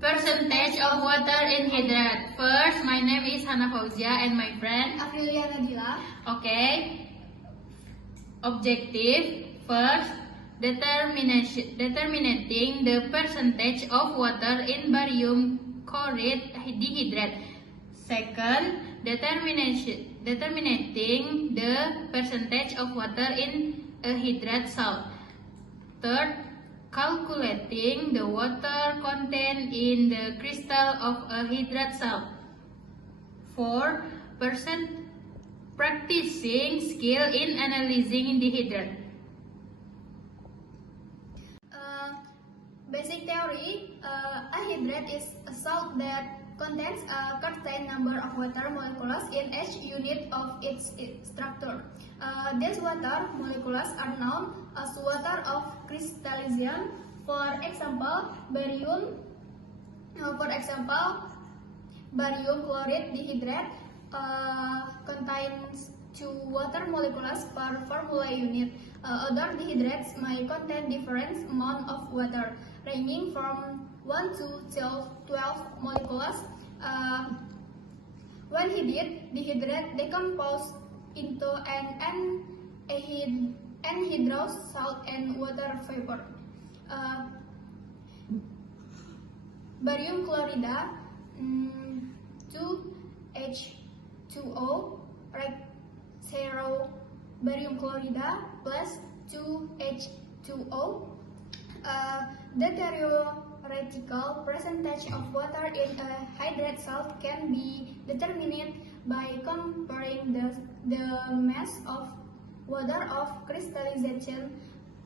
Percentage of water in hydrate. First, my name is Hana Fauzia and my friend Aprilia Nadila. Okay. Objective. First, determining the percentage of water in barium chloride dehydrate. Second, determining the percentage of water in a hydrate salt. Third, calculating the water content in the crystal of a hydrate salt. 4. Practicing skill in analyzing the hydrate. Basic theory, a hydrate is a salt that contains a constant number of water molecules in each unit of its structure. These water molecules are known as water of crystallization. For example, barium chloride dehydrate contains 2 water molecules per formula unit. Other dehydrates may contain different amount of water, ranging from 1 to 12 molecules. When heated, dehydrate decompose into an anhydrous salt and water vapor. Barium chloride 2H2O zero barium chloride plus 2H2O. The theoretical percentage of water in a hydrate salt can be determined by comparing the mass of water of crystallization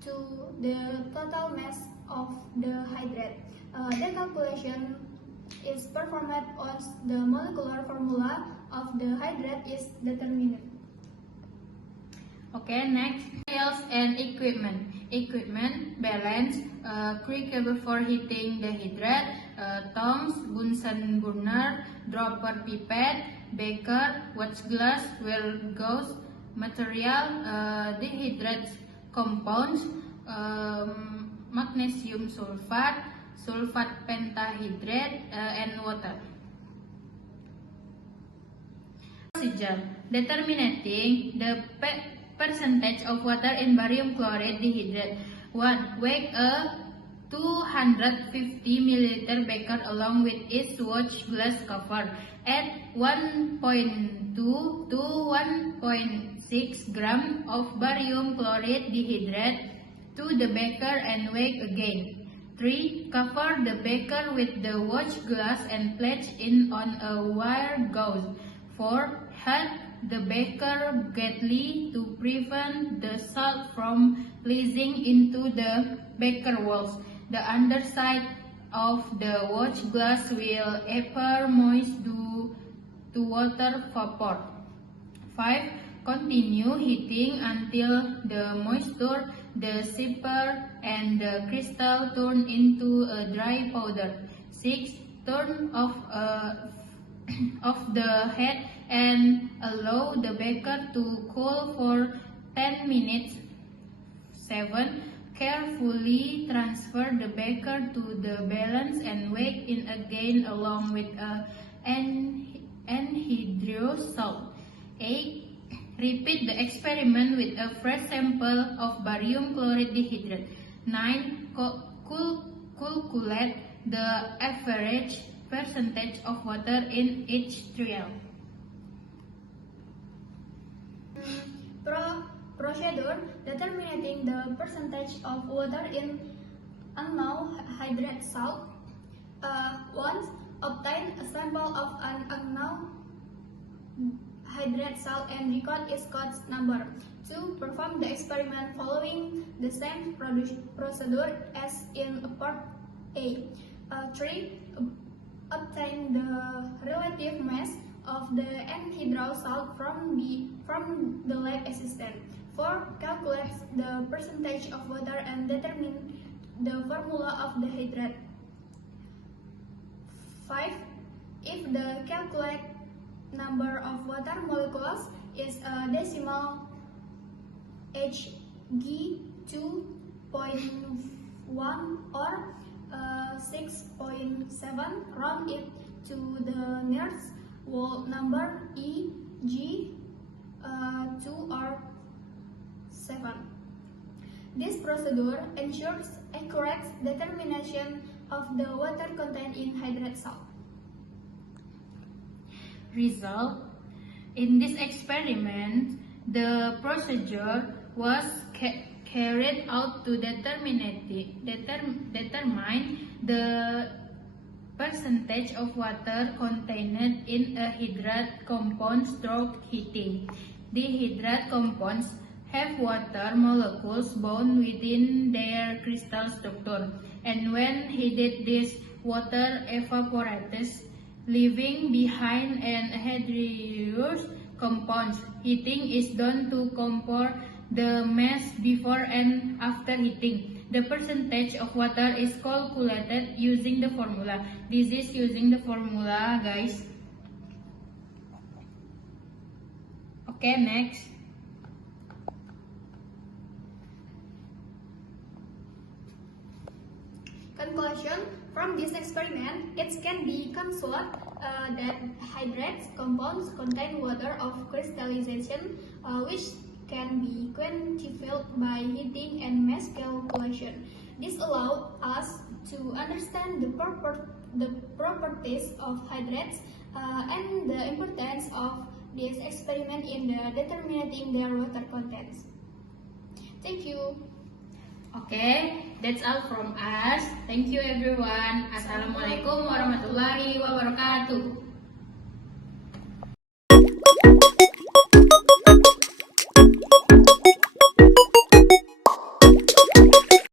to the total mass of the hydrate. The calculation is performed once the molecular formula of the hydrate is determined. Okay, next, materials and equipment. Equipment, balance, crucible for heating the hydrate, tongs, Bunsen burner, dropper pipette, beaker, watch glass, well gauze, material, dehydrate compounds, magnesium sulfate, sulfate pentahydrate, and water. Procedure, determining the percentage of water in barium chloride dehydrate. 1. Weigh a 250 ml beaker along with its watch glass cover. Add 1.2 to 1.6 gram of barium chloride dehydrate to the beaker and weigh again. 3. Cover the beaker with the watch glass and place it on a wire gauze. 4. Heat the beaker gently to prevent the salt from leaching into the beaker walls. The underside of the watch glass will appear moist due to water vapor. 5. Continue heating until the moisture, the shaper, and the crystal turn into a dry powder. 6. Turn off the heat and allow the beaker to cool for 10 minutes. 7. Carefully transfer the beaker to the balance and weigh it again along with an anhydrous salt. 8. Repeat the experiment with a fresh sample of barium chloride dehydrate. 9. Calculate the average percentage of water in each trial. Procedure, determining the percentage of water in unknown hydrate salt. 1. Obtain a sample of an unknown hydrate salt and record its Cotes number. 2. Perform the experiment following the same procedure as in part A. 3. Obtain the relative mass of the anhydrous salt from the lab assistant. 4. Calculate the percentage of water and determine the formula of the hydrate. 5. If the calculated number of water molecules is a decimal Hg 2.1 or 6.7, round it to the nearest whole number, e.g. 2 or 7. This procedure ensures accurate determination of the water content in hydrate salt. Result: in this experiment, the procedure was carried out to determine the percentage of water contained in a hydrate compound through heating. The hydrate compounds have water molecules bound within their crystal structure, and when heated, this water evaporates, leaving behind an anhydrous compounds. Heating is done to compare the mass before and after heating. The percentage of water is calculated using the formula. This is using the formula, guys. Okay, next. Conclusion: from this experiment, it can be concluded that hydrates compounds contain water of crystallization, which can be quantified by heating and mass calculation. This allows us to understand the properties of hydrates and the importance of this experiment in determining their water contents. Thank you. Okay, that's all from us. Thank you everyone. Assalamualaikum warahmatullahi wabarakatuh.